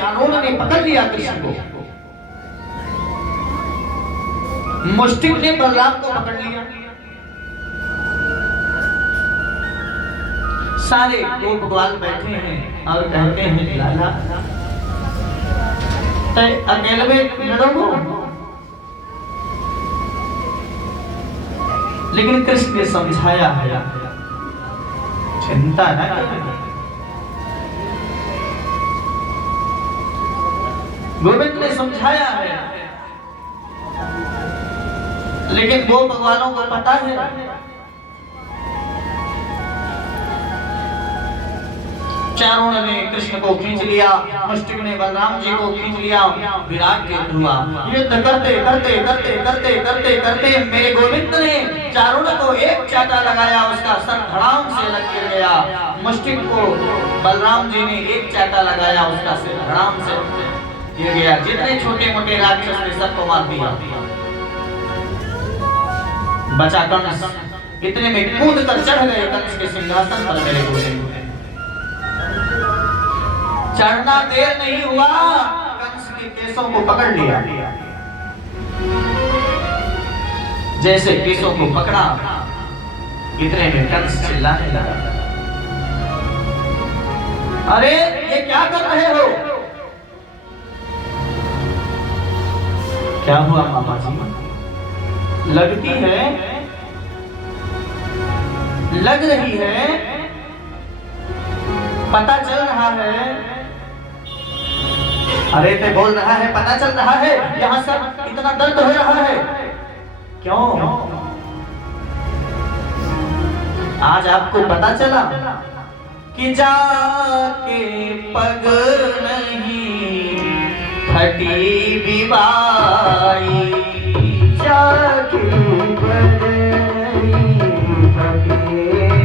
चारों ने पकड़ लिया कृष्ण को। मुष्टिक ने बलराम को पकड़ लिया। सारे गोप ग्वाल बैठे हैं और कहते हैं लाला अकेले में लड़ोगे। लेकिन कृष्ण ने समझाया है चिंता न करो। गोविंद ने समझाया है लेकिन गोप भगवानों को पता है चारों ने कृष्ण को खींच लिया, मुष्टिक ने बलराम जी को खींच लिया। विराट युद्ध हुआ। युद्ध करते करते करते करते करते करते मेरे गोविंद ने चारों को एक चाटा लगाया, उसका सर धड़ाम से लग गया। मुष्टिक को बलराम जी ने एक चाटा लगाया, उसका सिर धड़ाम से गिर गया। जितने छोटे मोटे राक्षस थे सबको मार दिया। बचा कंस। इतने में कूद कर चढ़ गए कंस के सिंहासन पर मेरे गोविंद। चढ़ना देर नहीं हुआ, कंस के केसों को पकड़ लिया। जैसे केसों को पकड़ा इतने में कंस चिल्लाने लगा, अरे ये क्या कर रहे हो? क्या हुआ मामा जी? लगती है, लग रही है, पता चल रहा है। अरे ते बोल रहा है पता चल रहा है, यहाँ सब इतना दर्द हो रहा है क्यों? आज आपको पता चला कि जाके पग नहीं फटी विवाई, जाके पग नहीं फटी विवाई।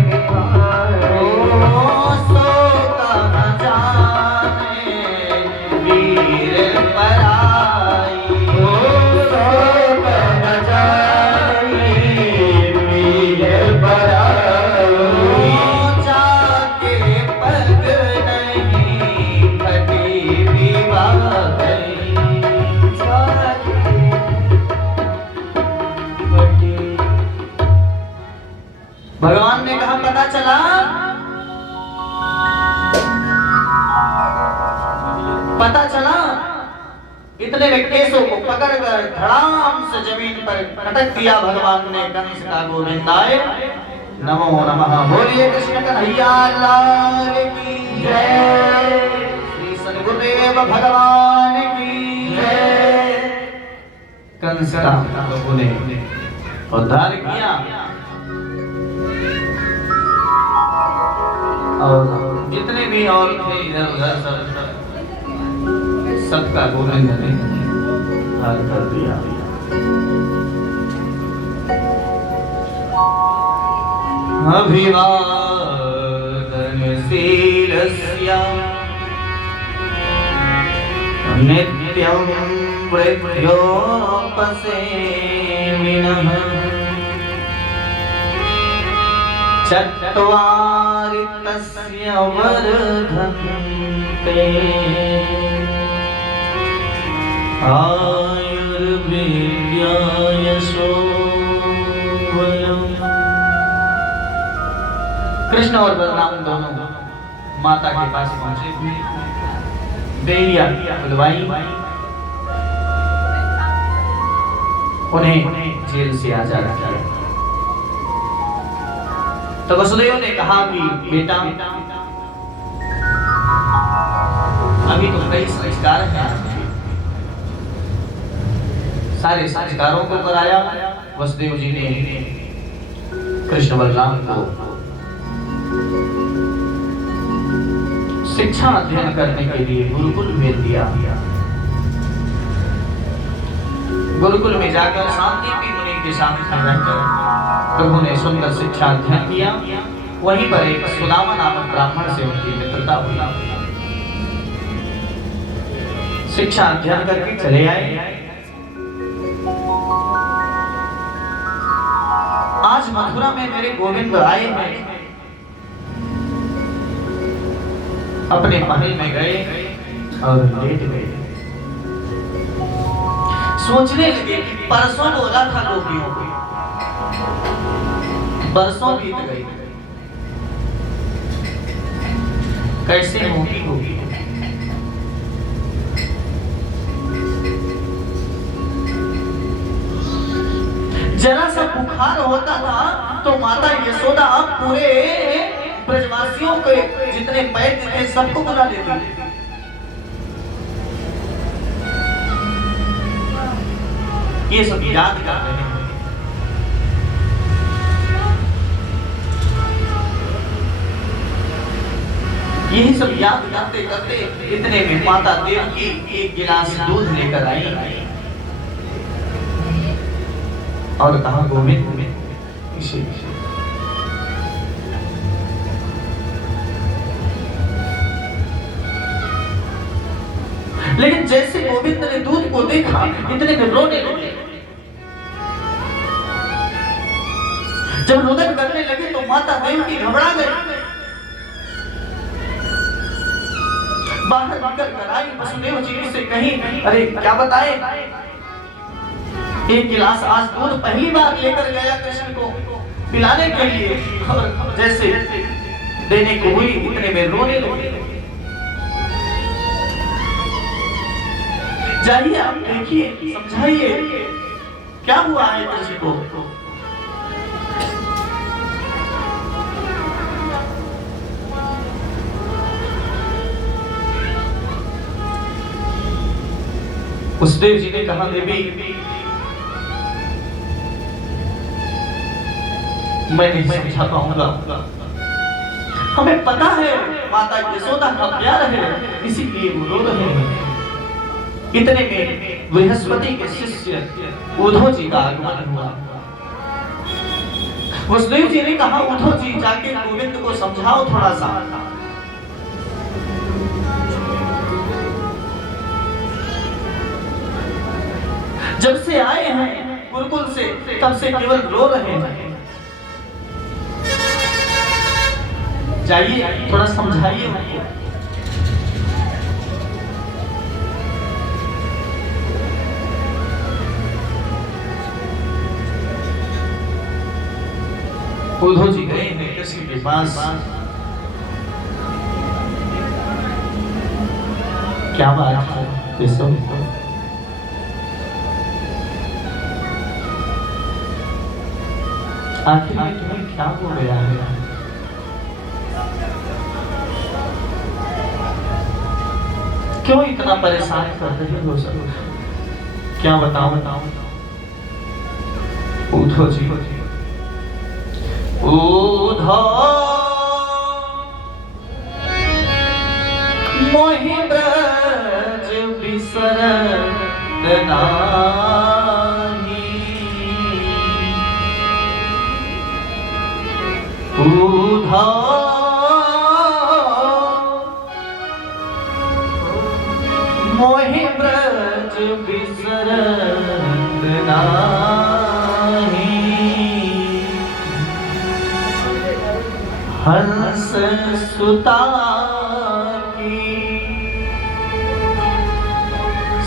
भगवान ने कहा पता चला, पता चला। इतने में केसों को पकड़कर धड़ाम से जमीन पर पटक दिया भगवान ने। कंस का गोविंदाय नमो नमः। बोलिए कृष्ण कन्हैया लाल की जय। श्री सद्गुरुदेव भगवान की जय। कंस का लोगों ने उद्धार किया और जितने भी और थे इधर उधर सबका गोविंद ने हाल कर दिया। अभिवादन शीलस्य नित्यं वृद्ध्योपसेविनः चत्वारि तस्य वर्धन्ते कृष्ण और बलराम दोनों माता के पास पहुंचे हुए बेरिया खुलवाई, उन्हें जेल से आजाद किया। तो वसुदेव ने कहा कि बेटा अभी तो कई संस्कार हैं, सारे संस्कारों को कराया। वसुदेव जी ने कृष्ण बलराम को शिक्षा अध्ययन करने के लिए गुरुकुल भेज दिया। गुरुकुल में जाकर शांति मुनि के साथ रहकर प्रभु ने सुंदर शिक्षा अध्ययन किया। वहीं पर एक सुदामा नामक ब्राह्मण से उनकी मित्रता हुई। शिक्षा अध्ययन करके चले आए। आज मथुरा में मेरे गोविंद आए हैं, अपने महल में गए, और लेट गए। सोचने लगे कि परसों बोला था गोपियों को, बरसों बीत गए, कैसे होगी होगी। जरा सा बुखार होता था तो माता यशोदा पूरे ब्रजवासियों के जितने वैद्य थे सबको बुला लेती। ये सब याद कर रहे हैं। यही सब याद करते करते इतने में माता देवकी एक गिलास दूध लेकर आई और कहा गोविंद इसे लेकिन जैसे गोविंद ने दूध को देखा इतने में रोने लगे। जब रुदन करने लगे तो माता देवकी घबरा गई। बाहर निकल कर आई, वसुदेव जी से कही अरे क्या बताए, एक गिलास आज दूध पहली बार लेकर गया कृष्ण को पिलाने के लिए, और जैसे देने को हुई इतने में रोने लगे। जाइए आप देखिए, समझाइए क्या हुआ है कृष्ण को। वसुदेव जी ने कहा देवी मैं नहीं समझा पाऊंगा, हमें पता है माता यशोदा का प्यार है इसीलिए वो रो रहे हैं। इतने में बृहस्पति के शिष्य उद्धव जी का आगमन हुआ। वसुदेव जी ने कहा उद्धव जी जाके गोविंद को समझाओ थोड़ा सा। जब से आए हैं गुरुकुल से तब से केवल रो रहे हैं, जाइए थोड़ा समझाइए उनको। उद्धव जी गए हैं कृष्ण के पास। क्या बात है आखिर में तुम्हें क्या हो गया है? क्यों इतना परेशान कर रहे हो सब? क्या बताऊं? उद्धव जी मोहि ब्रज बिसरत नाही, मोहि ब्रज बिसरत नाही, हंस सुता की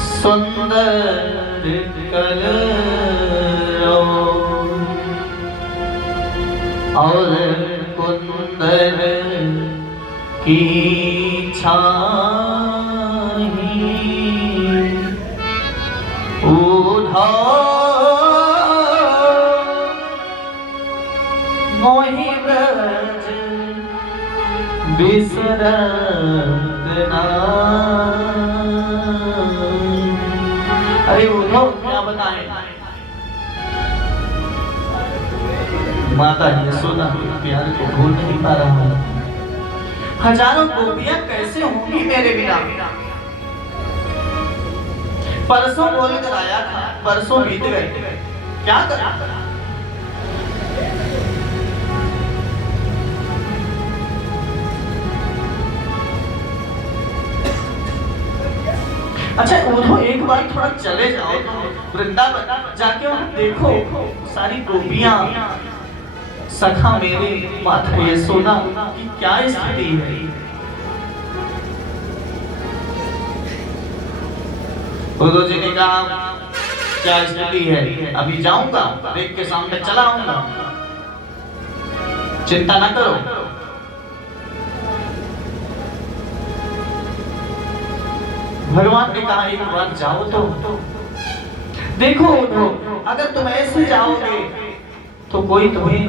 सुंदर कलरव और कुंदन की छाही, मोहि ब्रज बिसरत नाही। अरे उद्धव क्या बताएं? माता यशोदा के प्यार को भूल नहीं पा रहा हूं। हजारों गोपियां कैसे होंगी मेरे बिना? परसों बोलकर आया था, परसों बीत गए, क्या करा? अच्छा उद्धव एक बार थोड़ा चले जाओ वृंदावन, जाके वहां देखो सारी गोपियां सखा मेरे माता यशोदा की क्या स्थिति है। उद्धव जी ने कहा क्या स्थिति है, अभी जाऊंगा देख के सामने चला आऊंगा, चिंता न करो। भगवान ने कहा एक बार जाओ तो देखो उद्धव, अगर तुम ऐसे जाओगे तो कोई तुम्हें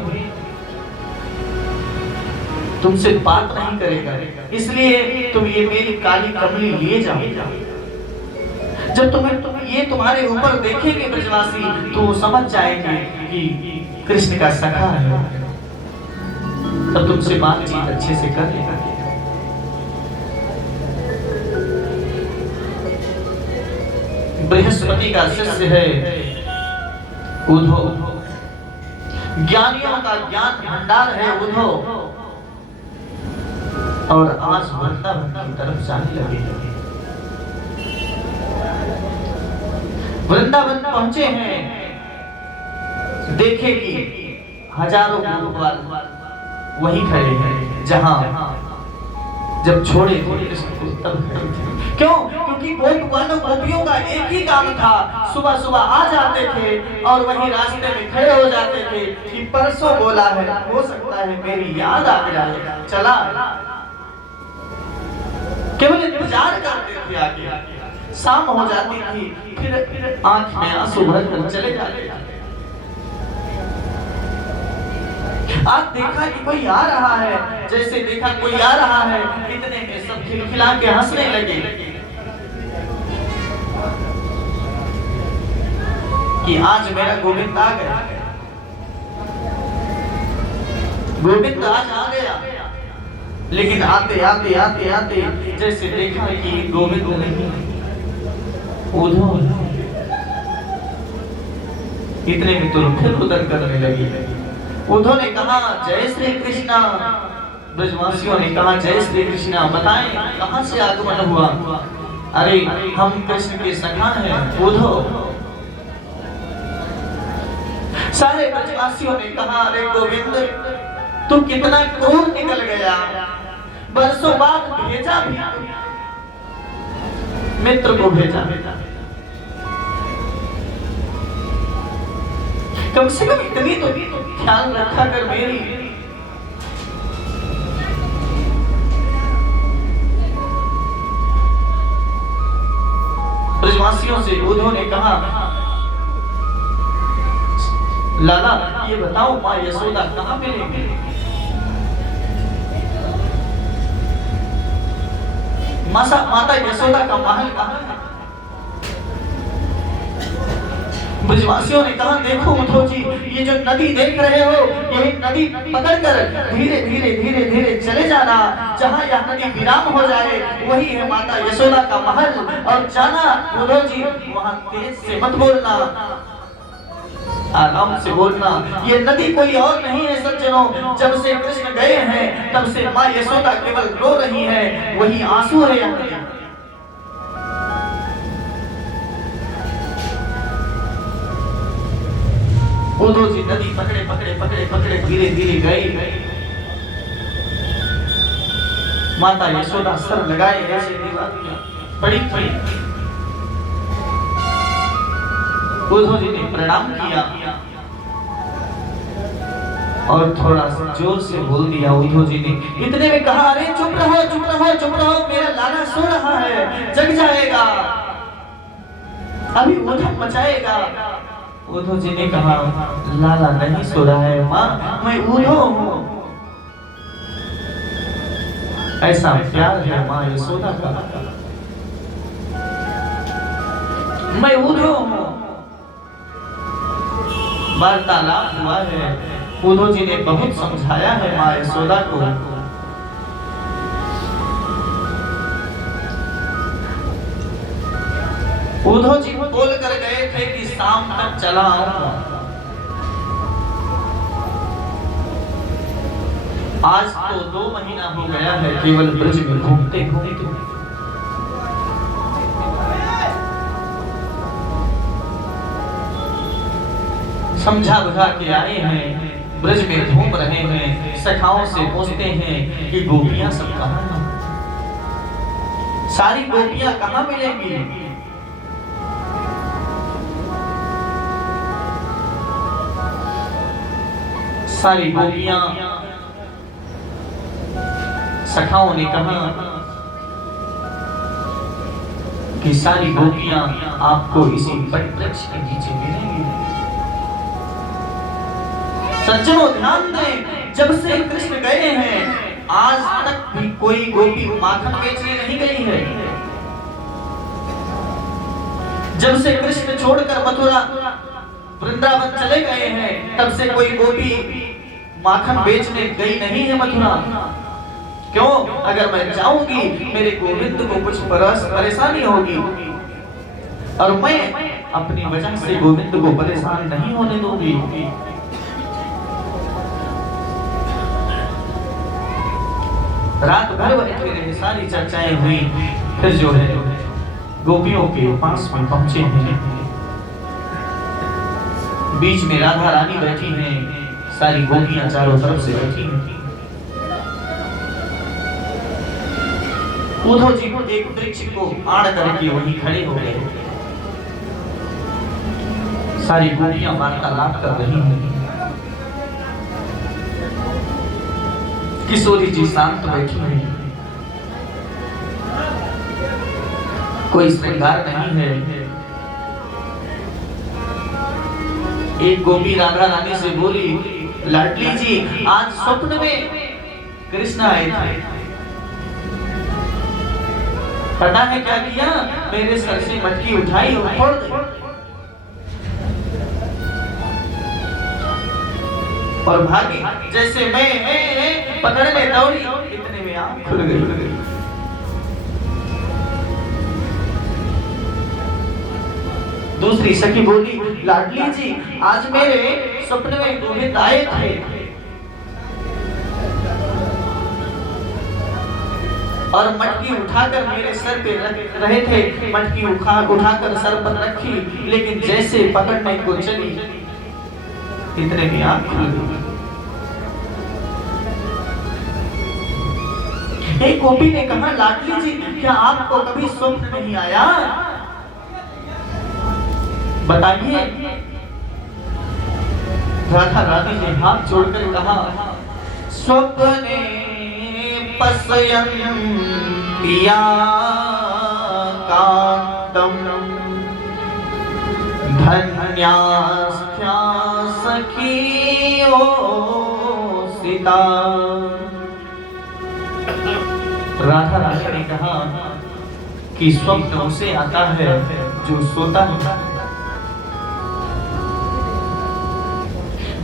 तुमसे बात नहीं करेगा, इसलिए तुम ये मेरी काली कमली लिए जाओ। जब तुम्हें ये तुम्हारे ऊपर देखेंगे ब्रजवासी तो वो समझ जाएंगे कि कृष्ण का सखा है, तब तुमसे बातचीत अच्छे से कर लेगा। बृहस्पति का शिष्य है उद्धव, ज्ञानियों का ज्ञान भंडार है उद्धव, और आज वृंदावन की तरफ जाने लगे। वृंदावन पहुंचे हैं, देखे कि हजारों गोपाल वही खड़े हैं जहां जब छोड़े थे कृष्ण को तब खड़े थे। क्यों? क्योंकि गोपियों का एक ही काम था, सुबह सुबह आ जाते थे और वहीं रास्ते में खड़े हो जाते थे कि परसों बोला है, हो सकता है मेरी याद आ जाए, चला। केवल इंतजार करते थे आगे, शाम हो जाती थी फिर आंख में आंसू भरकर चले जाते। आज देखा कि कोई आ रहा है, जैसे देखा कोई आ रहा है, इतने में सब खिलखिला के हंसने लगे कि आज मेरा गोविंद आ गया, गोविंद आज आ गया। लेकिन आते आते आते आते जैसे देखा कि गोविंद नहीं, उद्धव, इतने में तो फिर उधर करने लगी। उद्धव ने कहा जय श्री कृष्णा, ब्रजवासियों ने कहा जय श्री कृष्णा, बताएं कहां से आगमन हुआ? अरे हम कृष्ण के सखा हैं उद्धव। सारे ब्रजवासियों ने कहा अरे गोविंद तू कितना क्रूर निकल गया, बरसों बाद भेजा भी, मित्र को भेजा, कम से कम इतनी तो ख्याल रखा कर मेरी। ब्रजवासियों से उद्धव ने कहा लाला ये बताओ माँ यशोदा कहाँ मिलेंगे? माता यशोदा का महल कहाँ है? ब्रजवासियों ने कहा देखो उद्धव जी, ये जो नदी देख रहे हो, यही नदी पकड़कर धीरे धीरे धीरे धीरे चले जाना, जहाँ यह नदी विराम हो जाए वही है माता यशोदा का महल, और जाना उद्धव जी वहाँ तेज से मत बोलना, आराम से बोलना। ये नदी कोई और नहीं है सज्जनों, जब से कृष्ण गए हैं तब से माँ यशोदा केवल रो रही है, वही आंसू है यहाँ। उद्धव जी नदी पकड़े पकड़े पकड़े पकड़े धीरे धीरे गए, माता यशोदा सर लगाए ऐसे पड़ी पड़ी। उद्धव जी ने प्रणाम किया और थोड़ा जोर से बोल दिया उद्धव जी ने। इतने में कहा अरे चुप रहो चुप रहो चुप रहो, मेरा लाला सो रहा है, जग जाएगा, अभी उधम मचाएगा। उद्धव जी ने कहा लाला नहीं सो रहा है माँ, मैं उद्धव हूँ, ऐसा प्यार है माँ यशोदा का, मैं उद्धव हूँ। वार्तालाप हुआ है, उद्धव जी ने बहुत समझाया है माँ यशोदा को। उद्धव जी बोल कर गए थे कि शाम तक चला आऊंगा, आज तो 2 महीना हो गया है केवल ब्रज में घूमते घूमते। समझा बुझा के आए हैं, ब्रज में घूम रहे हैं, सखाओं से पूछते हैं कि गोपियां सब कहां हैं, सारी गोपियां कहां मिलेंगी? सारी गोपियां सखाओं ने कहा कि सारी गोपियां आपको इसी बट वृक्ष के नीचे मिलेंगी। सज्जनों ध्यान दें, जब से कृष्ण गए हैं आज तक भी कोई गोपी माखन बेचने नहीं गई है। जब से कृष्ण छोड़कर मथुरा वृंदावन चले गए हैं तब से कोई गोपी माखन बेचने गई नहीं है मथुरा। क्यों? अगर मैं जाऊंगी मेरे गोविंद को कुछ परेशानी होगी और मैं अपनी वजह से गोविंद को परेशान नहीं होने दूंगी। रात भर बैठे रहे, सारी चर्चाएं हुई, फिर जो है गोपियों के पास में पहुंचे हैं। बीच में राधा रानी बैठी हैं, सारी गोपियां चारों तरफ से बैठी हैं। उद्धव जी को एक वृक्ष को आड़ करके वहीं खड़े हो गए। सारी गोपियां वार्तालाप कर रही हैं। किशोरी जी शांत बैठी हैं, कोई श्रृंगार नहीं है। एक गोपी राधा रानी से बोली, लाडली जी आज स्वप्न में कृष्ण आए थे, पता है क्या किया? मेरे सर से मटकी उठाई और फोड़ दी और भागे। जैसे मैं पकड़ने दौड़ी, इतने में आंख खुल गई। दूसरी सखी बोली, लाडली जी आज मेरे सपने में गोविंद आए थे और मटकी उठाकर मेरे सर पे रख रहे थे। मटकी उठाकर सर पर रखी, लेकिन जैसे पकड़ने को चली इतने में आंख खुल गई। एक गोपी ने कहा, लाडली जी क्या आपको कभी स्वप्न नहीं आया? बताइए। राधा रानी ने हाथ जोड़कर कहा, स्वप्ने पश्यन्त्या कांतम धन्यास्त्या सखियो सीता। राधा रानी ने कहा कि स्वप्न उसे आता है जो सोता है।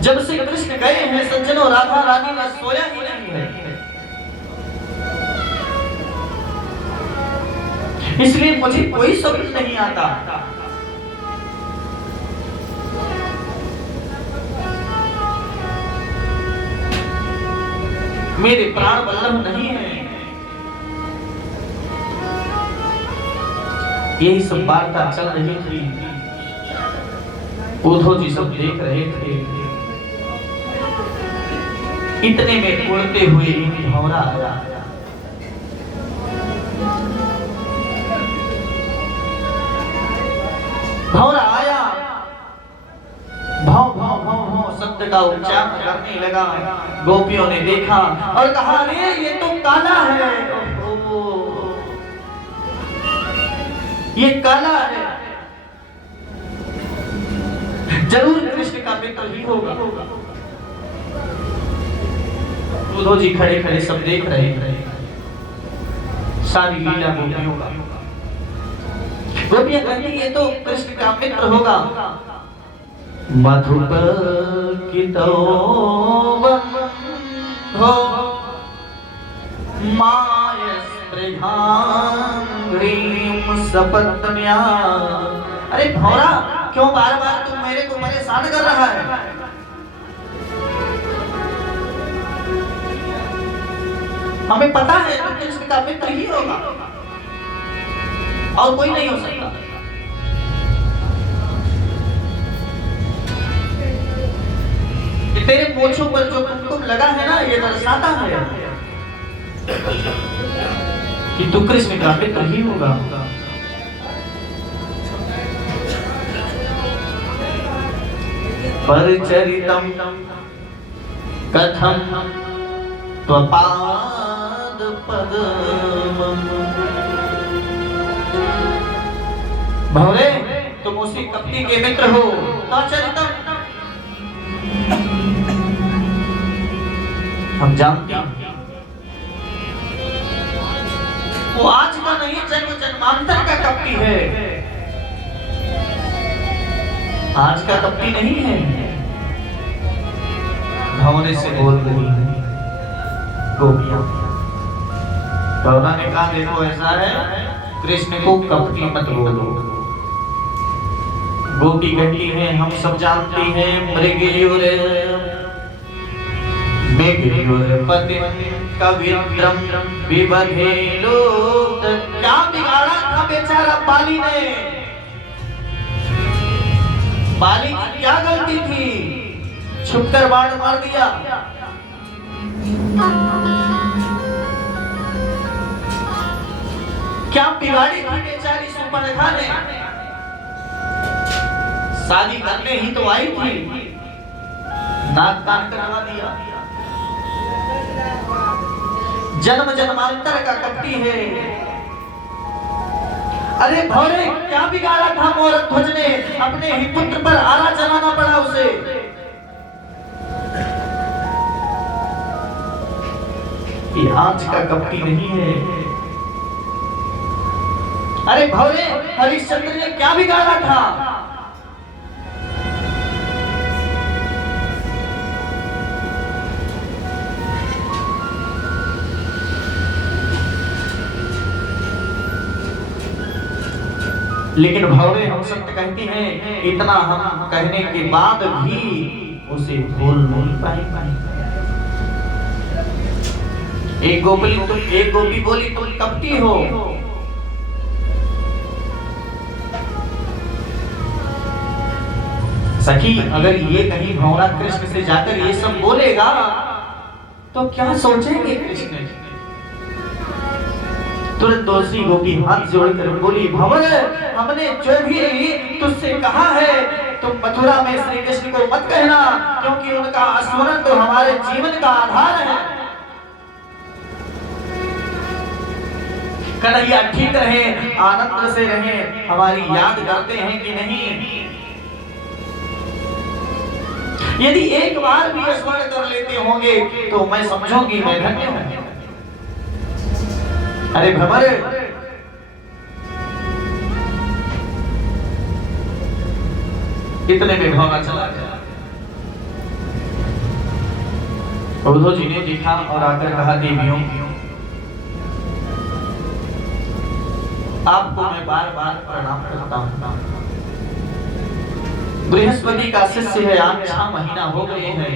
जब से कृष्ण गए हैं सज्जनों, राधा रानी ने सोया ही नहीं है। इसलिए मुझे कोई स्वप्न नहीं आता। मेरे प्राण वल्लभ नहीं है। यही सब वार्ता चल रही थी, उद्धव जी सब देख रहे थे। इतने में उड़ते हुए एक भंवरा आया। भंवरा आया, भाव भाव भाव भाव शब्द का उच्चारण करने लगा। गोपियों ने देखा और कहा, अरे ये तो काला है, ये काला है, जरूर कृष्ण का मित्र ही होगा। उद्धव जी खड़े खड़े सब देख रहे हैं सारी लीला गोपियों का। गोपियां कहती, ये तो कृष्ण का मित्र होगा। मधुपर्कितो बन्धो मायस्पृहांग्रीं सपत्न्या। अरे भौरा, क्यों बार बार तुम मेरे को परेशान कर रहा है? हमें पता है कि कृष्ण का मित्र ही होगा और कोई नहीं हो सकता। तेरे मूंछों पर जो कुमकुम लगा है ना, ये दर्शाता है कि तू कृष्ण का मित्र ही होगा। परिचरितम कथम त्वपाद पद्मम्। भंवरे तुम उसी कपटी के मित्र हो। तचरितम् हम जानते हैं वो आज का नहीं जन्म जन्मांतर का कपटी है, आज का कपटी नहीं है। भंवरे से बोल रही है गोपियां। ने कहा देखो ऐसा है, कृष्ण को कपटी मत बोलो। गोपी कहती है हम सब जानते हैं मृगयुर पति कवित्रम विबधेलो। क्या बिगाड़ा था बेचारा बाली ने? बाली की क्या गलती थी? छुपकर बाण मार दिया। क्या बिगाड़ी थी बेचारी सुपर्णखा ने? शादी करने ही तो आई थी, नाक कान करवा दिया। जन्म जन्मांतर का कपटी है। अरे भंवरे क्या बिगाड़ा था मोरध्वज ने? अपने ही पुत्र पर आरा चलाना पड़ा उसे। ये आज का कपटी नहीं है। अरे भंवरे हरिश्चंद्र ने क्या बिगाड़ा था? लेकिन भंवरे हम सत्य कहती हैं, इतना हम कहने के बाद भी उसे भूल नहीं पाई। एक गोपी बोली तुम कपटी हो। सखी अगर ये कहीं भंवरा कृष्ण से जाकर ये सब बोलेगा तो क्या सोचेंगे कृष्ण? तुरंत दूसरी गोपी हाथ जोड़कर बोली भंवरे हमने जो भी तुझसे कहा है तुम मथुरा में श्री कृष्ण को मत कहना, क्योंकि उनका स्मरण तो हमारे जीवन का आधार है। कन्हैया ठीक रहे, आनंद से रहे, हमारी याद करते हैं कि नहीं? यदि एक बार भी स्मरण कर लेते होंगे तो मैं समझूंगी मैं धन्य हूं। अरे भंवरे इतने में भंवरा चला गया। उद्धव जी ने देखा और आकर कहा देवियों आपको मैं बार बार प्रणाम करता हूं। बृहस्पति का शिष्य है, आज 6 महीना हो गए हैं।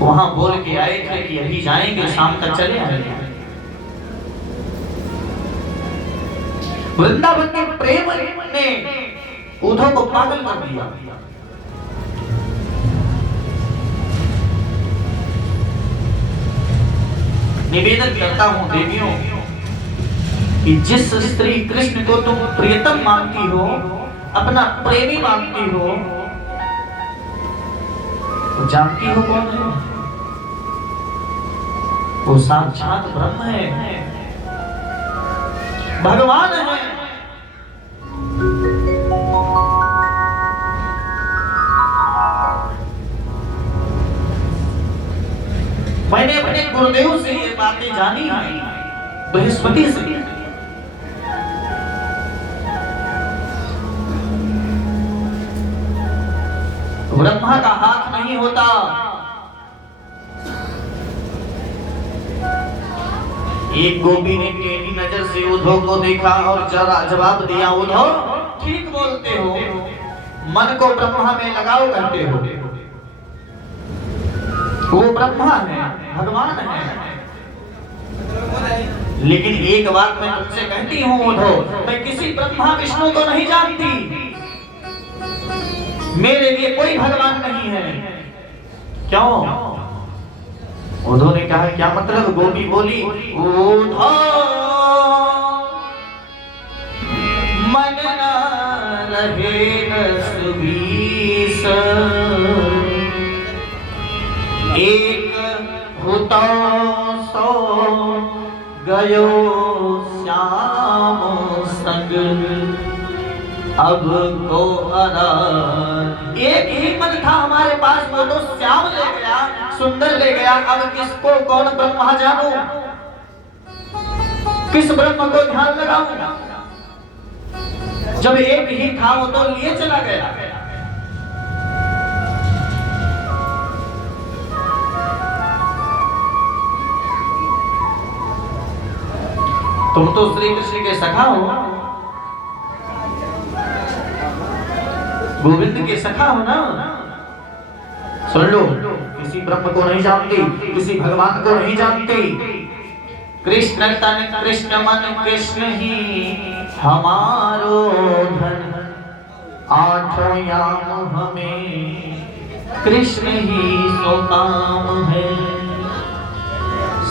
वहां बोल के आए थे कि अभी जाएंगे, शाम तक चले आएंगे। वृंदावन के प्रेम ने उद्धव को पागल कर दिया। निवेदन करता हूं देवियों कि जिस स्त्री कृष्ण को तुम प्रियतम मानती हो, अपना प्रेमी मानती हो, तो जानती हो कौन है? वो साक्षात ब्रह्म है, भगवान है। मैंने अपने गुरुदेव से ये बातें जानी है, बृहस्पति से। ब्रह्मा का हाथ नहीं होता। एक गोपी ने टेढ़ी नजर से उद्धव को देखा और जरा जवाब दिया, उद्धव ठीक बोलते हो, मन को ब्रह्मा में लगाओ कहते हो। वो ब्रह्मा है, भगवान है। लेकिन एक बात मैं तुमसे कहती हूँ उद्धव, मैं किसी ब्रह्मा विष्णु को नहीं जानती। मेरे लिए कोई भगवान नहीं है। क्यों? उद्धव ने कहा क्या मतलब? गोपी बोली उद्धव मन न रहे न सुबीस। एक हुतो सो गयो श्याम संग अब को अनार। एक ही मन था हमारे पास, वो तो श्याम ले गया, सुंदर ले गया। अब किसको कौन ब्रह्मा जानू, किस ब्रह्म को ध्यान लगाऊं? जब एक ही था वो तो लिए चला गया। तुम तो श्री कृष्ण के सखा हो, गोविंद के सखा हो ना। सुन लो, किसी ब्रह्म को नहीं जानती, किसी भगवान को नहीं जानती। कृष्ण तन कृष्ण मन कृष्ण ही हमारो धन, आठों याम हमें कृष्ण ही सो काम है।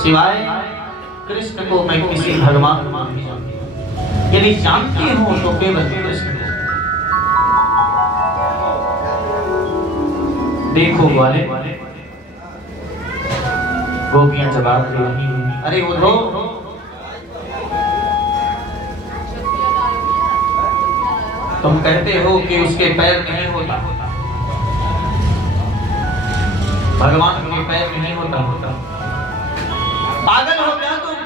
सिवाय कृष्ण को मैं किसी भगवान को नहीं जानती। यदि जानती हूं तो केवल कृष्ण को। देखो वाले गोपियां जवाब दे रही हैं, अरे उधो तुम कहते हो कि उसके पैर नहीं होता, भगवान के पैर नहीं होता। पागल हो क्या तुम?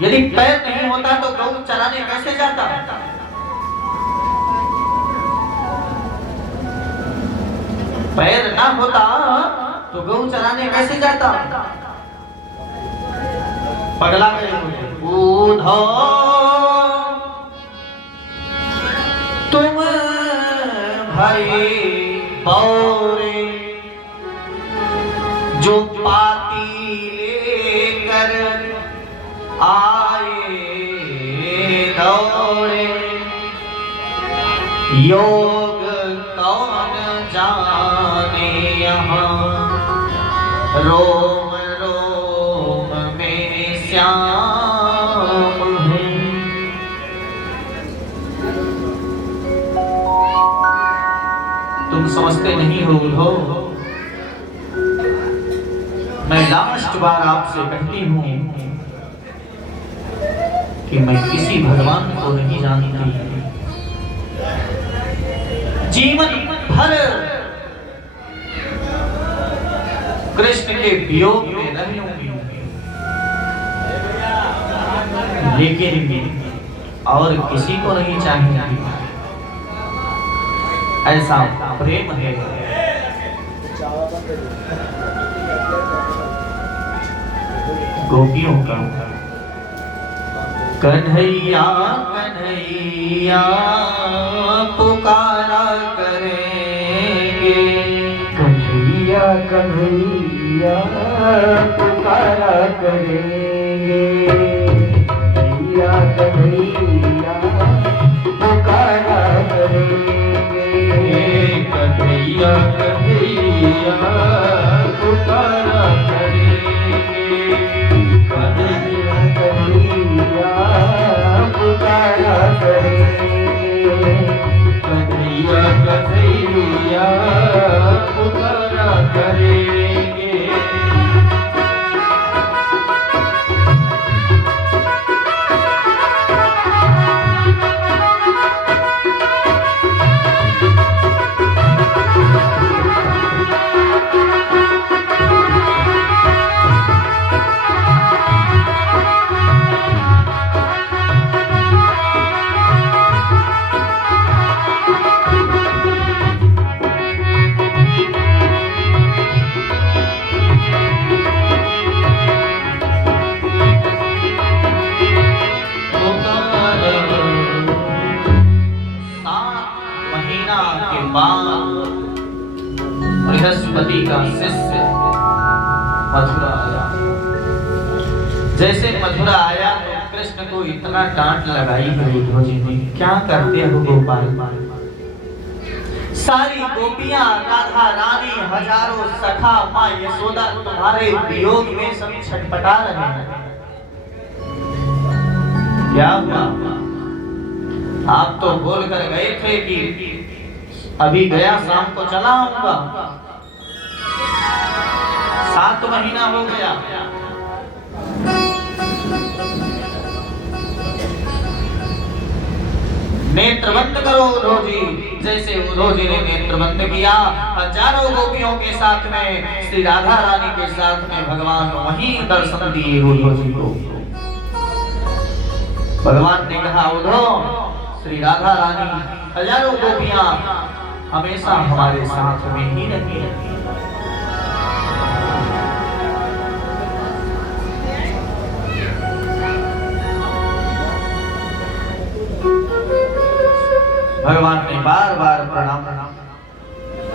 यदि पैर नहीं होता तो गौ चराने कैसे जाता? पैर ना होता तो गौ चराने कैसे जाता? पगला गए उधो तुम भाई बौरे, जो पाती लेकर आए दौड़े, योग कौन जाने यहाँ रोम रोम में श्याम है। तुम समझते नहीं हो, मैं लास्ट बार आपसे कहती हूँ कि मैं किसी भगवान को नहीं जानती। जीवन भर कृष्ण के वियोग में रही हूँ, लेकिन और किसी को नहीं चाहिए। ऐसा प्रेम है। गोपियों का कन्हैया कन्हैया पुकारा करेंगे, कन्हैया कन्हैया पुकारा करेंगे, कन्हैया कन्हैया पुकारा करेंगे, कन्हैया कन्हैया पुकारा करेंगे, कन्हैया कन्हैया पुकारा करेंगे, कन्हैया कन्हैया पुकारा करेंगे। बृहस्पति का शिष्य मथुरा आया। जैसे मथुरा आया तो कृष्ण को इतना डांट लगाई उद्धव जी ने, क्या करते हो गोपाल? सारी गोपियां, राधा रानी, हजारों सखा, माँ यशोदा तुम्हारे वियोग में सब छटपटा रहे हैं। क्या हुआ? आप तो बोल कर गए थे कि अभी गया शाम को चला आऊंगा। 7 महीना हो गया। नेत्र बंद करो उद्धव जी। जैसे उद्धव जी ने नेत्र बंद किया, हजारों गोपियों के साथ में, श्री राधा रानी के साथ में भगवान वहीं दर्शन दिए उद्धव जी को। भगवान ने कहा, उद्धव, श्री राधा रानी हजारों गोपियां हमेशा हमारे साथ में ही रहती है। भगवान ने बार बार प्रणाम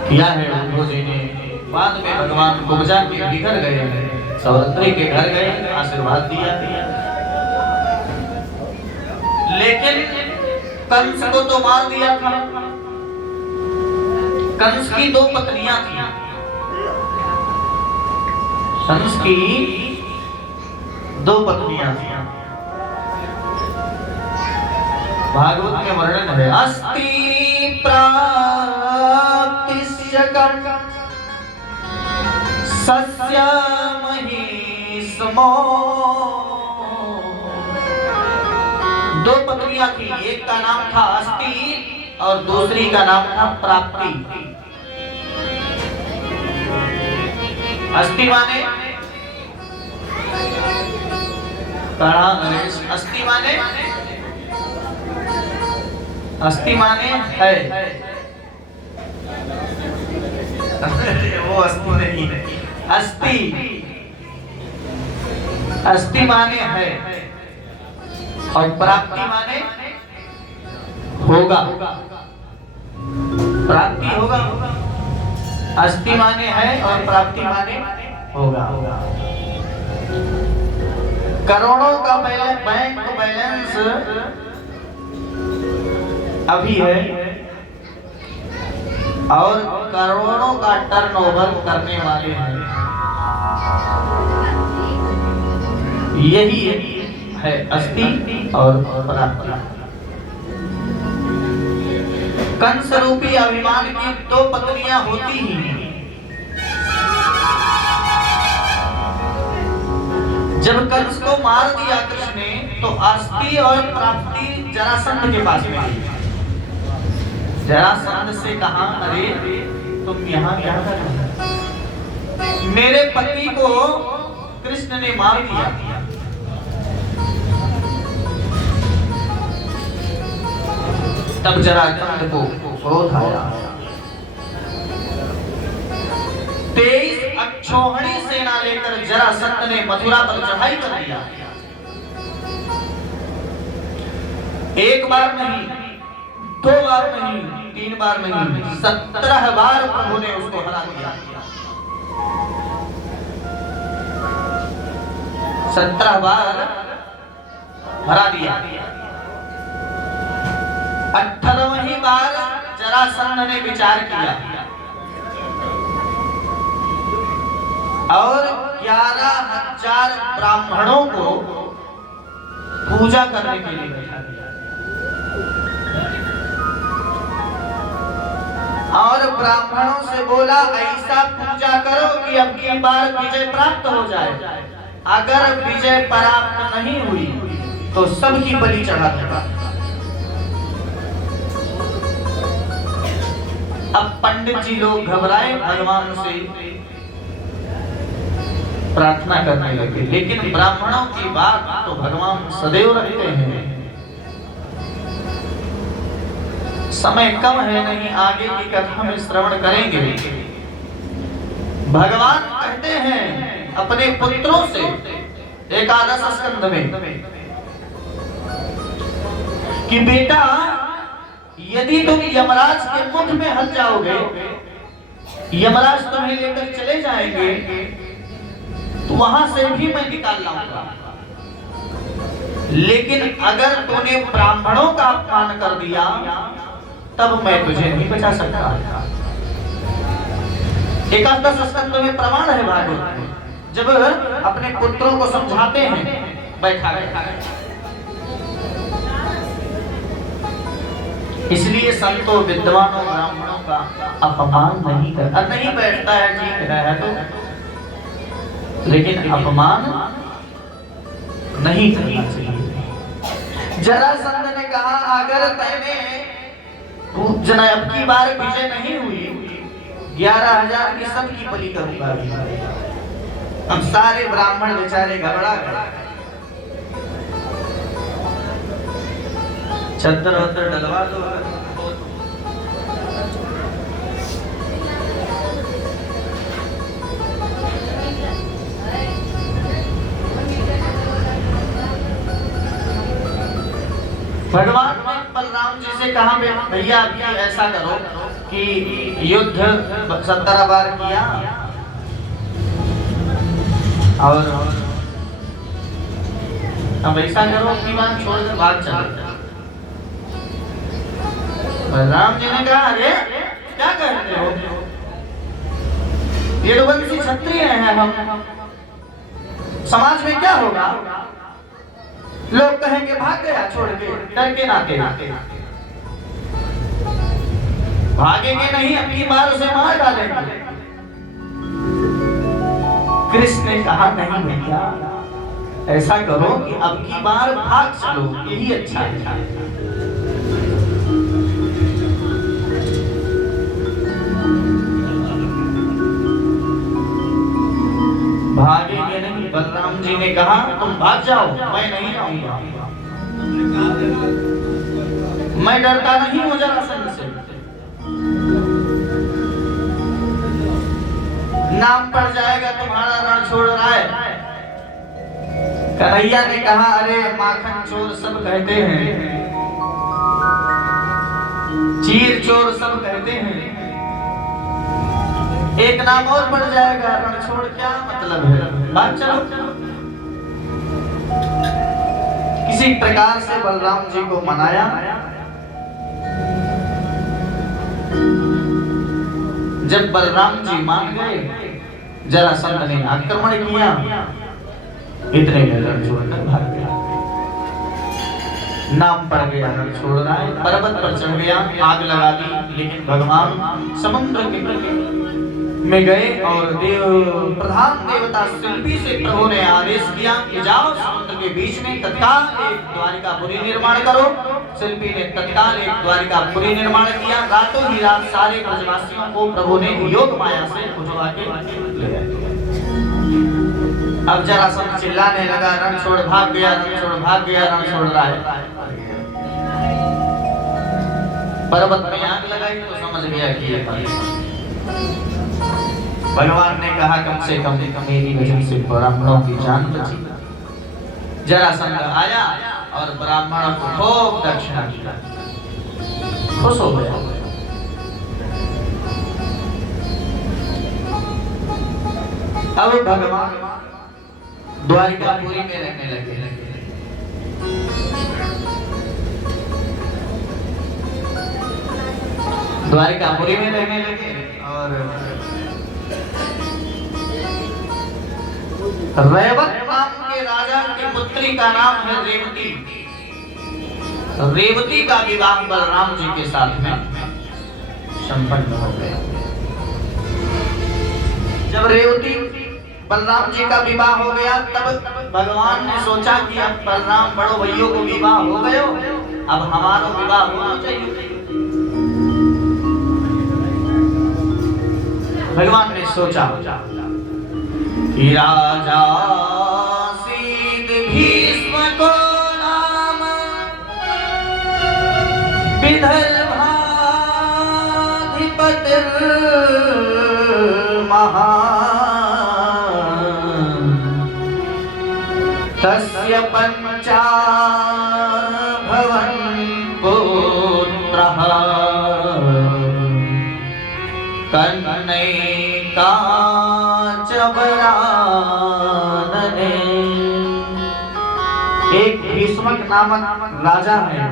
किया है उद्धव जी ने। बाद में भगवान कुब्जा के बिखर गए, सौरत्री के घर गए, आशीर्वाद दिया। लेकिन कंस को तो मार दिया था। कंस की 2 पत्नियां थी। कंस की 2 पत्नियां थी। भागवत में वर्णन है, अस्ति प्राप्तिस्य सस्य महिष्मो। 2 पत्नियां थी, एक का नाम था अस्ति और दूसरी का नाम था प्राप्ति। अस्ति माने अस्ति माने है, वो अस्ति नहीं है। अस्ति माने है और प्राप्ति माने होगा। प्राप्ति होगा। अस्ति माने है और प्राप्ति माने होगा। करोड़ों का बैंक बैलेंस अभी है और करोड़ों का टर्नओवर करने वाले हैं। यही है अस्ति और प्राप्ति। कंस रूपी अभिमान की 2 पत्नियां होती ही हैं। जब कंस को मार दिया कृष्ण ने, तो अस्ति और प्राप्ति जरासंध के पास में आई। जरासंध से कहा, अरे तुम यहाँ क्या कर रहे हो? मेरे पति को कृष्ण ने मार दिया। तब जरासंध को क्रोध आया। 23 अक्षौहिणी सेना लेकर जरासंध ने मथुरा पर चढ़ाई कर दिया। 1 बार नहीं, 2 बार नहीं, 3 बार नहीं, 17 बार प्रभु ने उसको हरा दिया। 17 बार हरा दिया। 18वीं बार जरासंध ने विचार किया और 11,000 ब्राह्मणों को पूजा करने के लिए बैठा दिया और ब्राह्मणों से बोला, ऐसा पूजा करो कि अब की बार विजय प्राप्त हो जाए। अगर विजय प्राप्त नहीं हुई तो सबकी बलि चढ़ा देगा। अब पंडित जी लोग घबराए, भगवान से प्रार्थना करने लगे। लेकिन ब्राह्मणों की बात तो भगवान सदैव रखते हैं। समय कम है, नहीं आगे की कथा में श्रवण करेंगे। भगवान कहते हैं अपने पुत्रों से 11 स्कंध में कि बेटा, यदि तुम यमराज के मुख में हल जाओगे, यमराज तुम्हें लेकर चले जाएंगे, तो वहां से भी मैं निकाल लाऊंगा। लेकिन अगर तूने ब्राह्मणों का अपमान कर दिया, तब मैं तुझे नहीं बचा सकता। 11 स्कंध में प्रमाण है भागवत में, जब अपने पुत्रों को समझाते हैं बैठा। इसलिए संतों, विद्वानों, ब्राह्मणों का अपमान नहीं करता। नहीं बैठता है, ठीक है तो लेकिन अपमान नहीं करना चाहिए। जरासंध ने कहा अगर मैंने जना अब की बार विजय नहीं हुई 11,000 की सबकी बलि करूंगा। अब सारे ब्राह्मण बेचारे घबरा गए, चद्दर वद्दर डलवा दो। भगवान ने बलराम जी से कहा भैया अभी ऐसा करो कि युद्ध 17 बार किया और अब ऐसा करो कि बात छोड़ के भाग चलो। बलराम जी ने कहा अरे क्या करते हो, यदुवंशी क्षत्रिय हैं हम, समाज में क्या होगा, लोग कहेंगे भाग गया छोड़ के, डर के नाते भागेंगे नहीं, अपनी बार उसे मार डालेंगे। कृष्ण ने कहा नहीं भैया ऐसा करो कि अब की बार भाग चलो, यही अच्छा है। भागेंगे नहीं, बलराम जी ने कहा तुम भाग जाओ, मैं नहीं आऊंगा, मैं डरता नहीं हूं जरासंध से। नाम पड़ जाएगा तुम्हारा रणछोड़ राय। कन्हैया ने कहा अरे माखन चोर सब कहते हैं, चीर चोर सब कहते हैं, एक नाम और पड़ जाएगा, रणछोड़ क्या मतलब है, बात चलो। किसी प्रकार से बलराम जी को मनाया। जब बलराम जी मान गए, जरासंध ने आक्रमण किया, इतने में रणछोड़ भाग गया। नाम पड़ गया रणछोड़ राय, पर्वत पर चढ़ गया, आग लगा दी। लेकिन भगवान समुद्र के में गए और प्रधान देवता शिल्पी से प्रभु ने आदेश किया कि जाओ समुद्र के बीच में तत्काल एक द्वारिकापुरी निर्माण करो। शिल्पी ने तत्काल एक द्वारिकापुरी निर्माण किया। रातों ही रात सारे ब्रजवासियों को प्रभु ने योग माया से उठवा के ले गए। अब जरासंध चिल्लाने लगा रणछोड़ भाग गया, रणछोड़ भाग गया, रणछोड़ राय। पर्वत में आग लगाई तो समझ गया कि ये भगवान ने कहा कम से कम मेरी वजह से ब्राह्मणों की जान बची। जरासंध आया और ब्राह्मणों को खूब दक्षिणा दिया, खुश हो गया। अब भगवान द्वारिकापुरी में रहने लगे। द्वारिकापुरी में रहने लगे और रेवत नाम के राजा की पुत्री का नाम है रेवती। रेवती का विवाह बलराम जी के साथ में संपन्न हो गया। जब रेवती बलराम जी का विवाह हो गया तब भगवान ने सोचा कि अब बलराम बड़ो भैया को विवाह हो गयो, अब हमारा विवाह होना चाहिए। भगवान ने सोचा कि राजा सीत भीष्म को नाम विदर्भाधिपति महान तस्य पंचा भवन पुत्रः कन्नैका एक भीष्मक नामक राजा है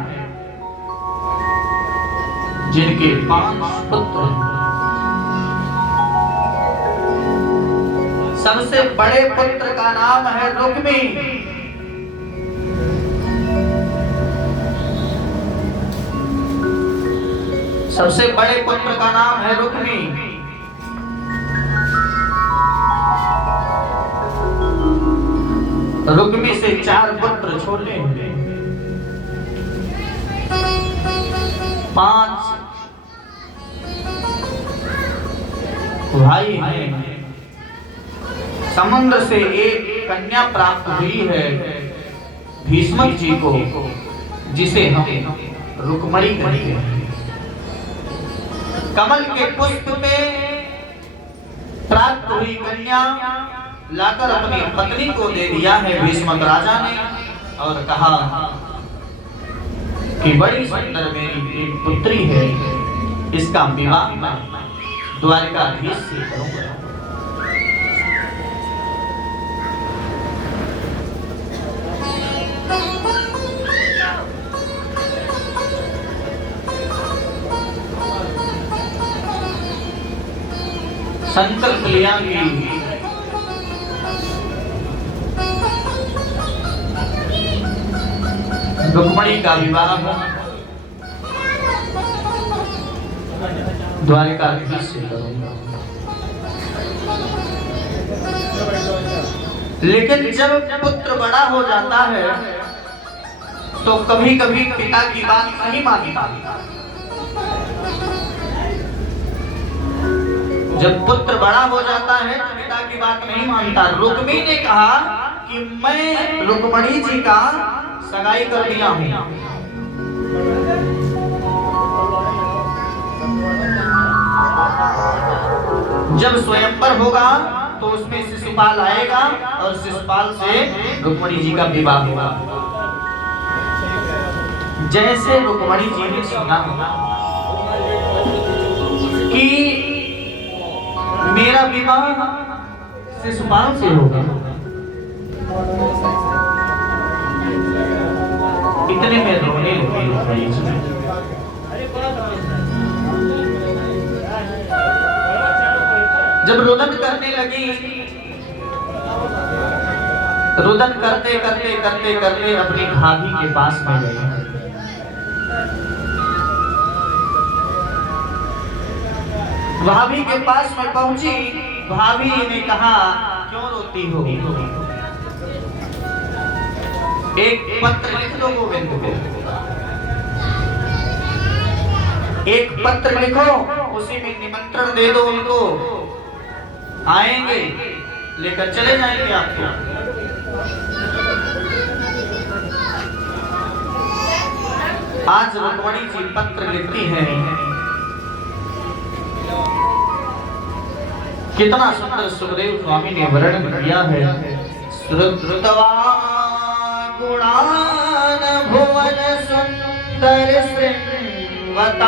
जिनके 5 पुत्र हैं। सबसे बड़े पुत्र का नाम है रुक्मी। सबसे बड़े पुत्र का नाम है रुक्मी। रुक्मी से 4 पुत्र छोटे, 5 भाई हैं। समुद्र से एक कन्या प्राप्त हुई है भीष्म जी को, जिसे हम रुक्मणी कहते हैं। कमल के पुष्प में प्राप्त हुई कन्या लाकर अपनी पत्नी को दे दिया है भीष्म राजा ने, और कहा कि बड़ी सुंदर मेरी एक पुत्री है, इसका विवाह मैं द्वारिकाधीश से करूंगा। संकल्प लिया कि रुक्मणी का विवाह द्वारिकाधीश से करूंगा। लेकिन जब पुत्र बड़ा हो जाता है तो कभी कभी पिता की बात नहीं मानता। जब पुत्र बड़ा हो जाता है तो पिता की बात नहीं मानता। रुक्मी ने कहा कि मैं रुक्मणी जी का सगाई कर दिया हूं। जब स्वयंवर होगा तो उसमें शिशुपाल आएगा और शिशुपाल से रुक्मणी जी का विवाह होगा। जैसे रुक्मणी जी ने सुना कि मेरा विवाह शिशुपाल से होगा, इतने में रोने लगी। जब रुदन करने लगी, रुदन करते करते करते करते अपनी भाभी के पास में गई। भाभी के पास में पहुंची, भाभी ने कहा क्यों रोती हो? एक पत्र लिख दो गोविंद को, एक पत्र लिखो, उसी में निमंत्रण दे दो उनको, आएंगे लेकर चले जाएंगे आपको। आज रुक्मणी जी पत्र लिखती हैं। कितना सुंदर सुखदेव स्वामी ने वर्णन किया है। श्रुतवा गुणान भुवन सुंदर श्रृंगवतान्ते